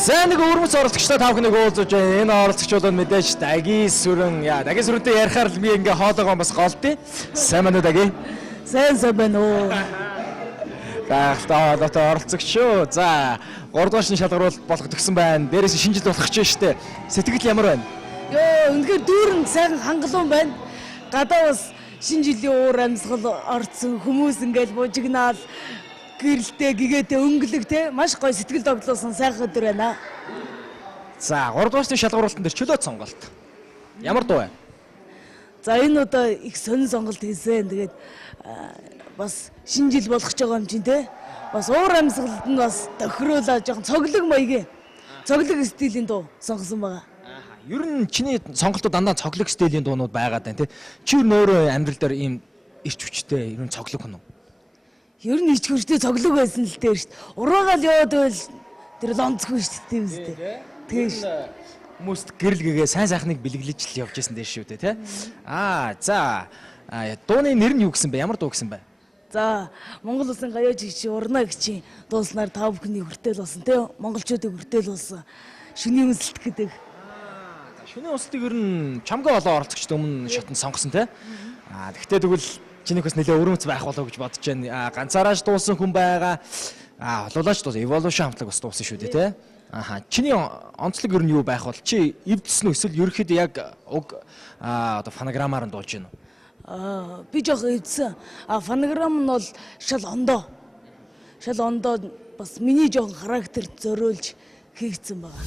Сайн нэг өрмөц оролцогчтой тав хүнийг уулзаж байна. Энэ оролцогчдод мэдээж Даги сүрэн Даги сүрэнтэй ярихаар л би ингээ хоолойгоо бас голдъя. Сайн байна уу Даги? Сайн байна уу. Гахалтай хоолойтой оролцогч шүү. За 3 дугаар шалгаруулалт болох төгсөн байна. Дээрээс шинэ жил болох ч штэ. Сэтгэл ямар байна? Йоо, үнэхээр дүүрэн сайн хангалуун байна. Гадаа бас шинэ жилийн уур амьсгал орцсон хүмүүс ингээл бужигнаал гэрэлтэй гэгээтэй өнгөлөг маш гоё сэтгэл догтлоосон сайхан өдөр байна. За 3 дугаар шалгаруулалтын дээр чөлөөт сонголт. Ямар дуу вэ? За энэ удаа их сонин сонголт хийсэн. Тэгээд бас шинэ жил болох ч байгаа юм чинь бас уур амьсгалд нь бас тохируулаад жоохон цоглог маягийн цоглог стилийн дуу сонгосон байгаа. Ер нь чиний сонголтууд дандаа цоглог стилийн дуунууд байгаад байна тий. Чи ер нь өөрөө амьдрал дээр ийм ирч хүчтэй ер нь цоглог хүн үү? Ер нь ич хөрчтэй цоглог байсан л дээр шүү дээ. Ураагаал яваад байвал тэр л онцгүй шүү дээ юм зү. Тэгээ шүү. Хүмүүст гэрэл гэгээ сайн сайхныг бэлгэлж л явж байсан дээр шүү дээ тий. За дууны нэр нь юу гэсэн бэ? Ямар дуу гэсэн бэ? За Монгол улсын гаяа жигчи урнаа гिचийн дууснаар та бүхний хүртэл болсон тий. Монголчуудыг хүртэл болсон. Шүний үнсэлт гэдэг. Шүний үнсэлтийг ер нь чамгаа олон оролцогчд өмнө шатнд сонгосон тий. Тэгвэл тэгвэл чинийхээс нэлээ өрөмц байх болов гэж бодож байна. Ганцаарааж дуусан хүн байгаа. Холуулаач дуусан Evolution хамтлаг бас дуусан шүү дээ тий. Чиний онцлог ер нь юу байх бол чи эвдсэн үү эсвэл ерөөхдөө яг уг одоо фонограмаар нь дуулж байна уу? Би жоох эвдсэн. Фонограм нь бол шал ондоо. Шал ондоо бас миний жоох характер зориулж хийгдсэн байгаа.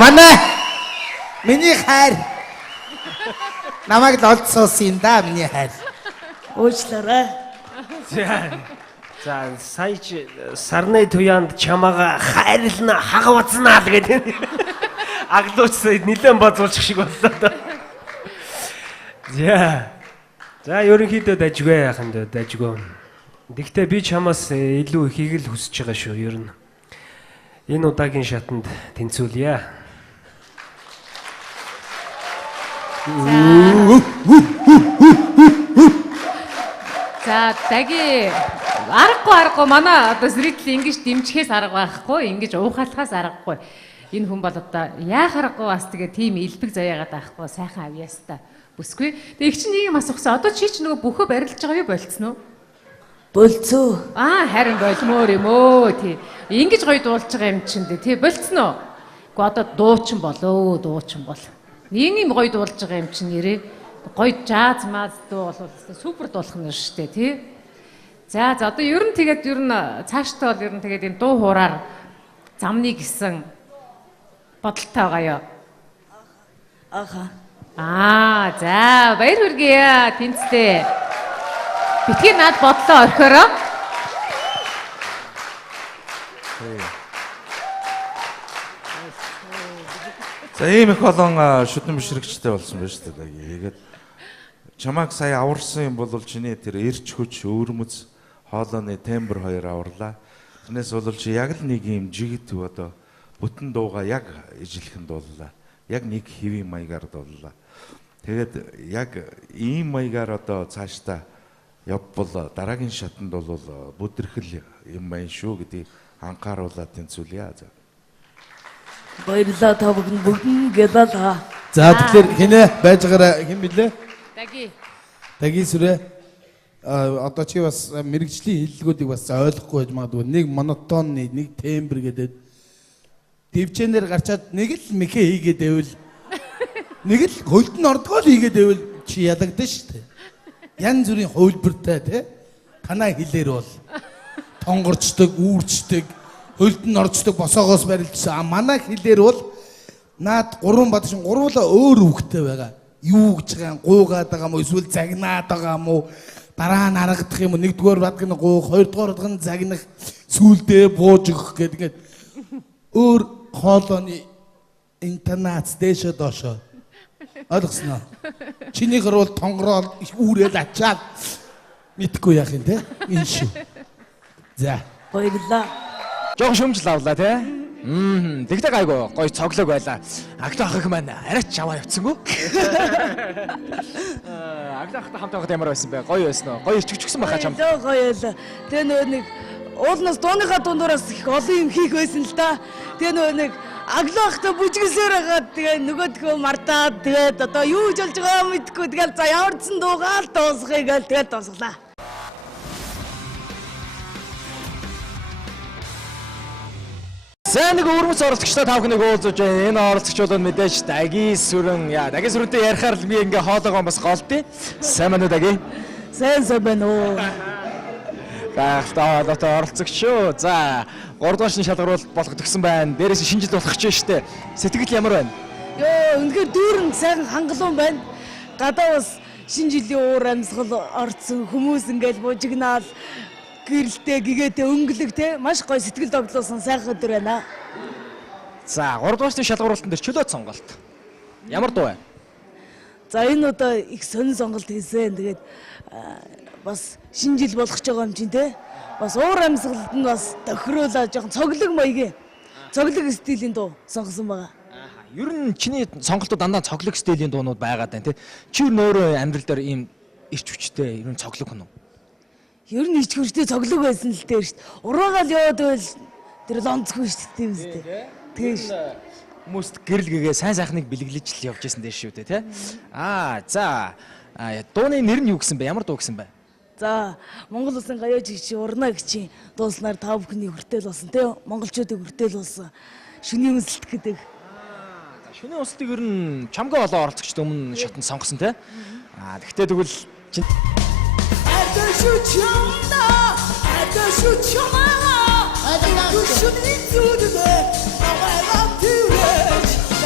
Манай миний хайр. Намайг л олд суусан да миний хайр. Уучлаарай. За саяч сарны туяанд чамаага хайрлна хагавцнаа л гэдэг. Аглууч нилээн базуулчих шиг боллоо доо. За ерөнхийдөө дажгүй яхан дөө дажгүй. Гэхдээ би чамаас илүү ихийг л хүсэж байгаа шүү ер нь. Энэ удаагийн шатанд тэнцүүлье. За даги аргагүй манай одоо зрители ингэж дэмжихээс арга байхгүй, ингэж уухалахаас аргагүй. Энэ хүн бол одоо яах аргагүй бас тэгээ тийм элбэг заяагаад байхгүй сайхан авьяастай бүсгүй. Тэгээ их чинь нэг юм асуусан. Одоо чи ч нөгөө бөхөө барилж байгаа юу болцсон уу? Болцоо. Харин болмоор юм өө тий. Ингэж гоё дуулж байгаа юм чинь тий болцсон уу? Гэхдээ одоо дуучин болоо дуучин бол. Ийм гоё дуулж байгаа юм чинь нэрээ гоё жаз маз дуу бол супер дуулах нь шүү дээ тий. За одоо ер нь цаашдаа бол ер нь тэгээд энэ дуу хуураар замны гисэн бодолтой байгаа юу? За баяр хүргэе тэнцтэй. Битгий над бодлоо орхиороо. За ийм их олон шүтэн бишрэгчтэй болсон байна шүү дээ. Тэгээд чамайг сая аварсан юм бол чиний тэр эрч хүч өвөрмөц хоолойны тембр хоёр аварлаа. Тэрнээс бол чи яг л нэг юм жигт одоо бүтэн дууга яг ижилхэн дууллаа. Яг нэг хэвийн маягаар дууллаа. Тэгээд яг ийм маягаар одоо цаашдаа явбал дараагийн шатанд бол бүдэрхэл юм байна шүү гэдгийг анхааруулаад тэнцүүлье. Баярлалаа та бүгэн гэлээ. За тэгэхээр хинэ байж байгаараа хэн блэ? Даги сүрэ. Одоо чи бас мэрэгжлийн хэллэгүүдийг бас ойлгохгүй байж магадгүй. Нэг монотонны, нэг тембр гэдэг. Дивчэнээр гарчаад нэг л михэ хийгээд байвал нэг л хөлтөнд ордгоо л хийгээд байвал чи ядагдсан шүү дээ. Ян зүрийн хувилбартай тий. Танаа хэлээр бол тонгорчдөг, үүрчдэг, хөлтөнд орчдөг босоогоос барилдсан. Манай хэлээр бол наад гурван бадшин гурвуулаа өөр үгтэй байгаа. Юу гэж байгаа гуугаад байгаа мó эсвэл загнаад байгаа мó дараа нь харагдах юм уу нэгдүгээр бадг нь гуух хоёрдугаар бадг нь загнах сүулдээ бууж өгөх гэдэг өөр хоолойны интонац дэшээ доошоо ойлгосноо чиний гэр бол тонгорол үүрэл ачаад мэдхгүй яах юм те энэ шүү за Баярлалаа. Жохон шөмжл авлаа те. Тэгтээ гайгүй гоё цоглог байлаа. Агт ах их маань арайч аваа явцсангүй. Агт ахтай хамт байгаад ямар байсан бэ? Гоё байсан уу? Гоё ичгчгсэн байхаа чамд. Гоё байлаа. Тэгээ нөгөө нэг уулнаас дууныхаа дундуураас их олон юм хийх байсан л да. Тэгээ нөгөө нэг аглахта бүжгэлсээр хагаад тэгээ нөгөөдгөө мартаад тэгээд одоо юу гэж болж байгаа мэдгүй тэгэл за ямар ч сан дуугаал дуусгая гээл тэгээд дуусглаа. За нэг өрмөц оролцогчтой тав хүнийг уулзаж байна. Энэ оролцогч бол мэдээж Даги сүрэн. Даги сүрэнтэй ярихаар л би ингээ хоолойгоо бас голдъё. Сайн байна уу Даги? Сайн байна уу? Гахтаа оролцогч шүү. За 3 дугаар шин шалгаруулалт болгогдсон байна. Дээрээс шинжил болох гэж штэ. Сэтгэл ямар байна? Йоо, үнэхээр дүүрэн сайхан хангалуун байна. Гадаа бас шинэ жилийн уур амьсгал орцсон хүмүүс ингээл бужигнаал гэрэлтэй гэгээтэй өнгөлөг те маш гоё сэтгэл догтлоосон сайхан өдөр байна. За 3 дугаар шин шалгаруулалтын дээр чөлөөт сонголт. Ямар дуу вэ? За энэ удаа их сонин сонголт хийсэн. Тэгээд бас шинэ жил болох ч байгаа юм чинь те. Бас уур амьсгалд нь бас тохируулаад жоохон цоглог маягийн цоглог стилийн дуу сонгосон байгаа. Ер нь чиний сонголтууд дандаа цоглог стилийн дуунууд байгаад байна тий. Чи өөрөө амьдрал дээр ийм ирч хүчтэй ер нь цоглог хүн үү? Ер нь ич хөрчтэй цоглог байсан л дээр шүү дээ. Ураагаал яваад байвал тэр лонцгүй шүү дээ тийм үстэй. Тэгэж Хүмүүст гэрэл гэгээ сайн сайхныг бэлэглэж л явж байсан дээр шүү дээ тий. За дууны нэр нь юу гэсэн бэ? Ямар дуу гэсэн бэ? за Монгол улсын гаяа жигчи урнаа гिचийн дууснаар та бүхний хүртэл болсон тий. Монголчуудыг хүртэл болсон. Шүний үнсэлт гэдэг. Шүний үнсэлтийг ер нь чамгаа болоо оролцогчд өмнө шатнд сонгосон тий. Тэгтээ тэгвэл I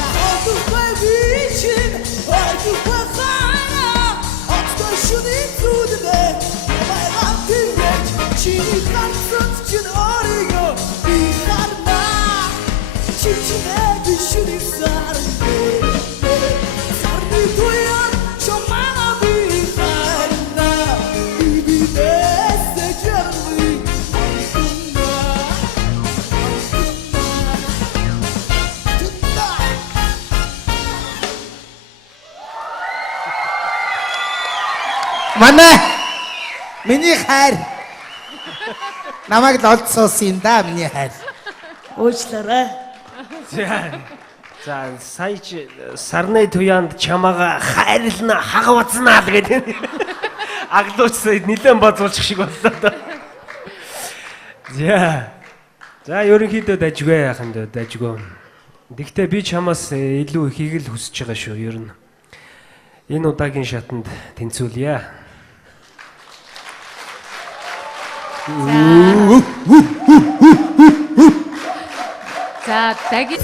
чичмээ бишүний сарны сарны туян чамаа би харна бибинээс жарны Манай миний хайр намайг л олдсоосон да миний хайр. уучлаарай. За сая чи сарны туяанд чамаага хайрлна хагавцнаа л гэдэг. Аглууцсаа нэлээд базуулчих шиг боллоо доо. За ерөнхийдөө дажгүй яахан дөө дажгүй. Гэхдээ би чамаас илүү ихийг л хүсэж байгаа шүү ер нь. Энэ удаагийн шатанд тэнцүүлье. За даги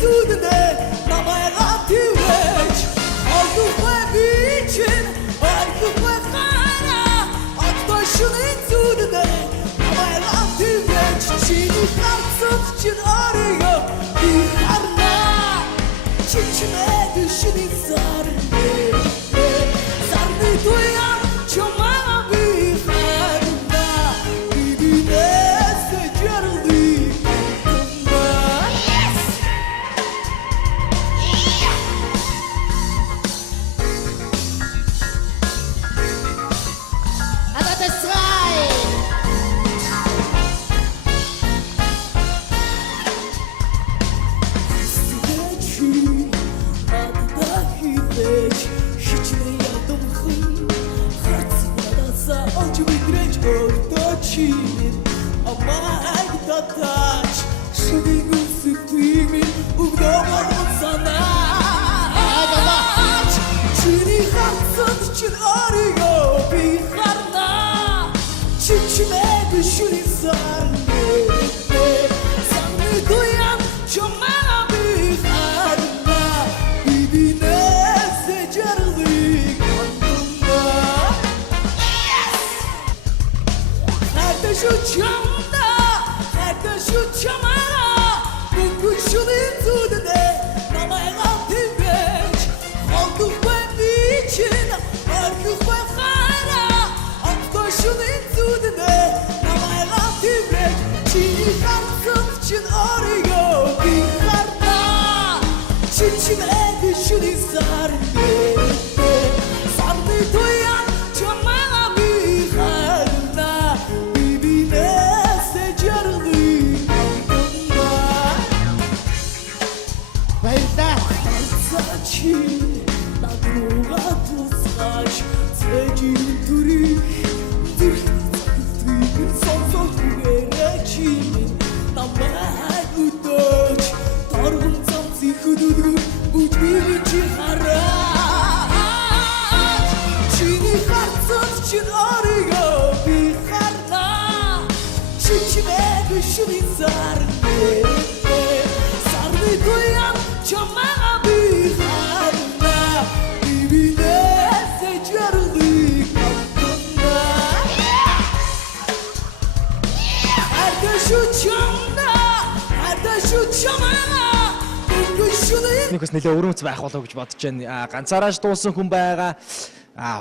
Нэгээс нэлээ өрөөмц байх болов гэж бодож байна. Ганцаараа дуусан хүн байгаа.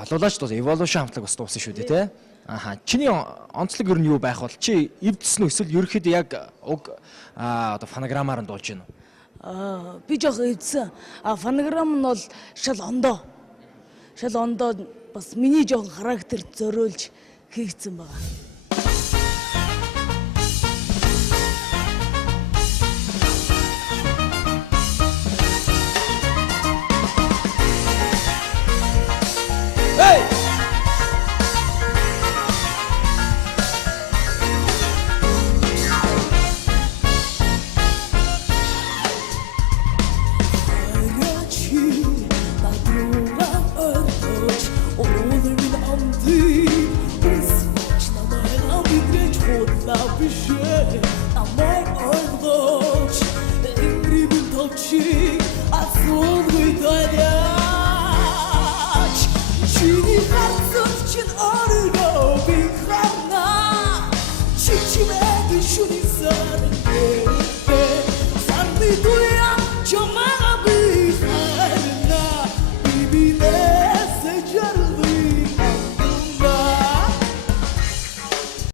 Олоолаач дуусан. Evolution хамтлаг бас дуусан шүү дээ, тий? Чиний онцлог ер нь юу байх бол чи эвдсэн үү эсвэл ерөөхдөө яг уг одоо фонограмаар нь дуулж байна уу? Би жоох эвдсэн. Фонограм нь бол шал ондоо. Шал ондоо бас миний жоох характер зориулж хийгдсэн байгаа. Чичмээ бишүний сарны